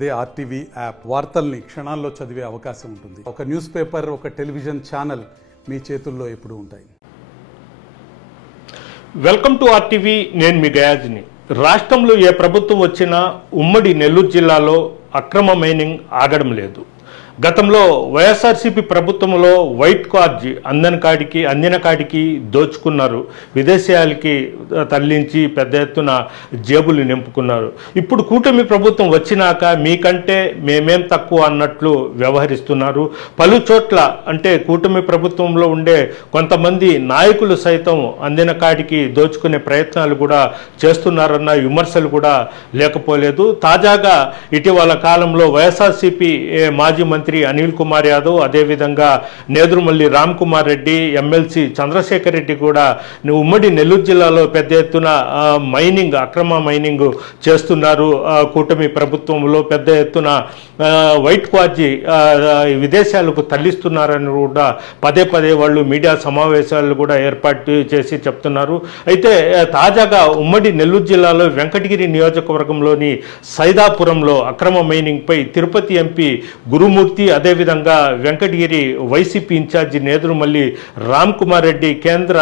They RTV app వార్తల్ని క్షణాల్లో చదివే అవకాశం ఉంటుంది. ఒక న్యూస్ పేపర్, ఒక టెలివిజన్ ఛానల్ మీ చేతుల్లో ఎప్పుడూ ఉంటాయి. Welcome to RTV. నేను మీ గయాజ్ని. రాష్ట్రంలో ఏ ప్రభుత్వం వచ్చినా ఉమ్మడి నెల్లూరు జిల్లాలో అక్రమ మైనింగ్ ఆగడం లేదు. గతంలో వైఎస్ఆర్సీపీ ప్రభుత్వంలో వైట్ కార్డ్ అందిన కాడికి దోచుకున్నారు. విదేశీయాలకి తరలించి పెద్ద ఎత్తున జేబులు నింపుకున్నారు. ఇప్పుడు కూటమి ప్రభుత్వం వచ్చినాక మీకంటే మేమేం తక్కువ అన్నట్లు వ్యవహరిస్తున్నారు. పలు చోట్ల అంటే కూటమి ప్రభుత్వంలో ఉండే కొంతమంది నాయకులు సైతం అందిన కాడికి దోచుకునే ప్రయత్నాలు కూడా చేస్తున్నారన్న విమర్శలు కూడా లేకపోలేదు. తాజాగా ఇటీవల కాలంలో వైఎస్ఆర్సీపీ మాజీ మంత్రి అనిల్ కుమార్ యాదవ్, అదేవిధంగా నేదురుమల్లి రామ్ కుమార్ రెడ్డి, ఎమ్మెల్సీ చంద్రశేఖర్ రెడ్డి కూడా ఉమ్మడి నెల్లూరు జిల్లాలో పెద్ద ఎత్తున అక్రమ మైనింగ్ చేస్తున్నారు. కూటమి ప్రభుత్వంలో పెద్ద ఎత్తున వైట్ క్వార్జీ విదేశాలకు తరలిస్తున్నారని కూడా పదే వాళ్ళు మీడియా సమావేశాలు కూడా ఏర్పాటు చేసి చెప్తున్నారు. అయితే తాజాగా ఉమ్మడి నెల్లూరు జిల్లాలో వెంకటగిరి నియోజకవర్గంలోని సైదాపురంలో అక్రమ మైనింగ్ పై తిరుపతి ఎంపీ గురుమూర్తి, అదేవిధంగా వెంకటగిరి వైసీపీ ఇన్ఛార్జి నేదురుమల్లి రామ్ కుమార్ రెడ్డి కేంద్ర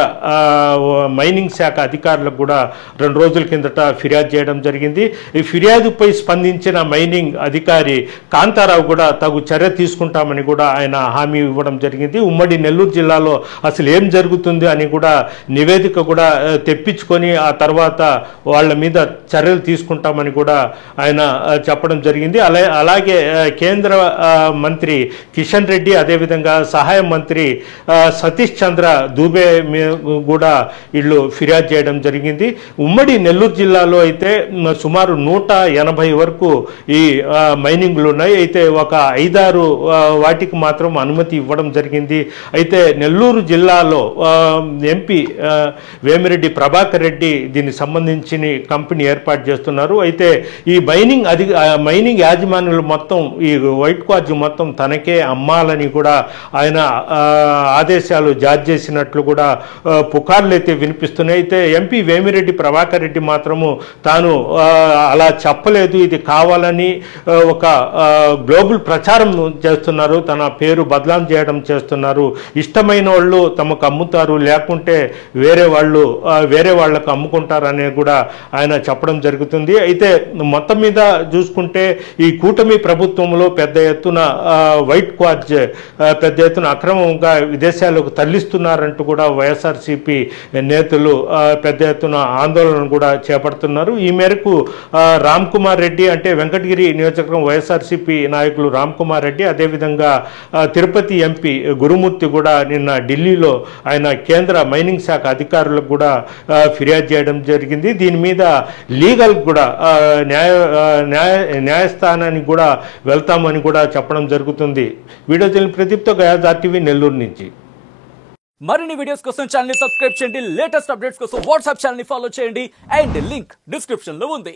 మైనింగ్ శాఖ అధికారులకు కూడా 2 రోజుల కిందట ఫిర్యాదు చేయడం జరిగింది. ఈ ఫిర్యాదుపై స్పందించిన మైనింగ్ అధికారి కాంతారావు కూడా తగు చర్య తీసుకుంటామని కూడా ఆయన హామీ ఇవ్వడం జరిగింది. ఉమ్మడి నెల్లూరు జిల్లాలో అసలు ఏం జరుగుతుంది అని కూడా నివేదిక కూడా తెప్పించుకొని ఆ తర్వాత వాళ్ళ మీద చర్యలు తీసుకుంటామని కూడా ఆయన చెప్పడం జరిగింది. అలాగే కేంద్ర మంత్రి కిషన్ రెడ్డి, అదేవిధంగా సహాయ మంత్రి సతీష్ చంద్ర దూబే కూడా వీళ్ళు ఫిర్యాదు చేయడం జరిగింది. ఉమ్మడి నెల్లూరు జిల్లాలో అయితే సుమారు 180 వరకు ఈ మైనింగ్లు ఉన్నాయి. అయితే ఒక 5-6 వాటికి మాత్రం అనుమతి ఇవ్వడం జరిగింది. అయితే నెల్లూరు జిల్లాలో ఎంపీ వేమిరెడ్డి ప్రభాకర్ రెడ్డి దీనికి సంబంధించిన కంపెనీ ఏర్పాటు చేస్తున్నారు. అయితే ఈ మైనింగ్ యాజమాన్యులు మొత్తం ఈ వైట్ క్వార్జ్ మొత్తం తనకే అమ్మాలని కూడా ఆయన ఆదేశాలు జారీ చేసినట్లు కూడా పుకార్లు అయితే వినిపిస్తున్నాయి. అయితే ఎంపీ వేమిరెడ్డి ప్రభాకర్ రెడ్డి మాత్రము తాను అలా చెప్పలేదు, ఇది కావాలని ఒక గ్లోబల్ ప్రచారం చేస్తున్నారు, తన పేరు బదలాం చేయడం చేస్తున్నారు, ఇష్టమైన వాళ్ళు తమకు అమ్ముతారు, లేకుంటే వేరే వాళ్ళకు అమ్ముకుంటారనే కూడా ఆయన చెప్పడం జరుగుతుంది. అయితే మొత్తం మీద చూసుకుంటే ఈ కూటమి ప్రభుత్వంలో పెద్ద ఎత్తున వైట్ క్వార్జ్ పెద్ద ఎత్తున అక్రమంగా విదేశాలకు తరలిస్తున్నారంటూ కూడా వైఎస్ఆర్సీపీ నేతలు పెద్ద ఎత్తున ఆందోళన కూడా చేపడుతున్నారు. ఈ మేరకు రామ్ కుమార్ రెడ్డి అంటే వెంకటగిరి నియోజకవర్గం వైఎస్ఆర్సీపీ నాయకులు రామ్ కుమార్ రెడ్డి, అదేవిధంగా తిరుపతి ఎంపీ గురుమూర్తి కూడా నిన్న ఢిల్లీలో ఆయన కేంద్ర మైనింగ్ శాఖ అధికారులకు కూడా ఫిర్యాదు చేయడం జరిగింది. దీని మీద లీగల్ కూడా న్యాయస్థానానికి కూడా వెళ్తామని కూడా చెప్పడం జరుగుతుంది. వీడియో తెలియని ప్రదీప్తో గయాజ్, ఆర్టీవీ నెల్లూరు నుంచి. మరిన్ని వీడియోస్ కోసం ఛానల్ ని సబ్స్క్రైబ్ చేయండి. లేటెస్ట్ అప్డేట్స్ కోసం వాట్సాప్ ఛానల్ ని ఫాలో చేయండి. అండ్ లింక్ డిస్క్రిప్షన్ లో ఉంది.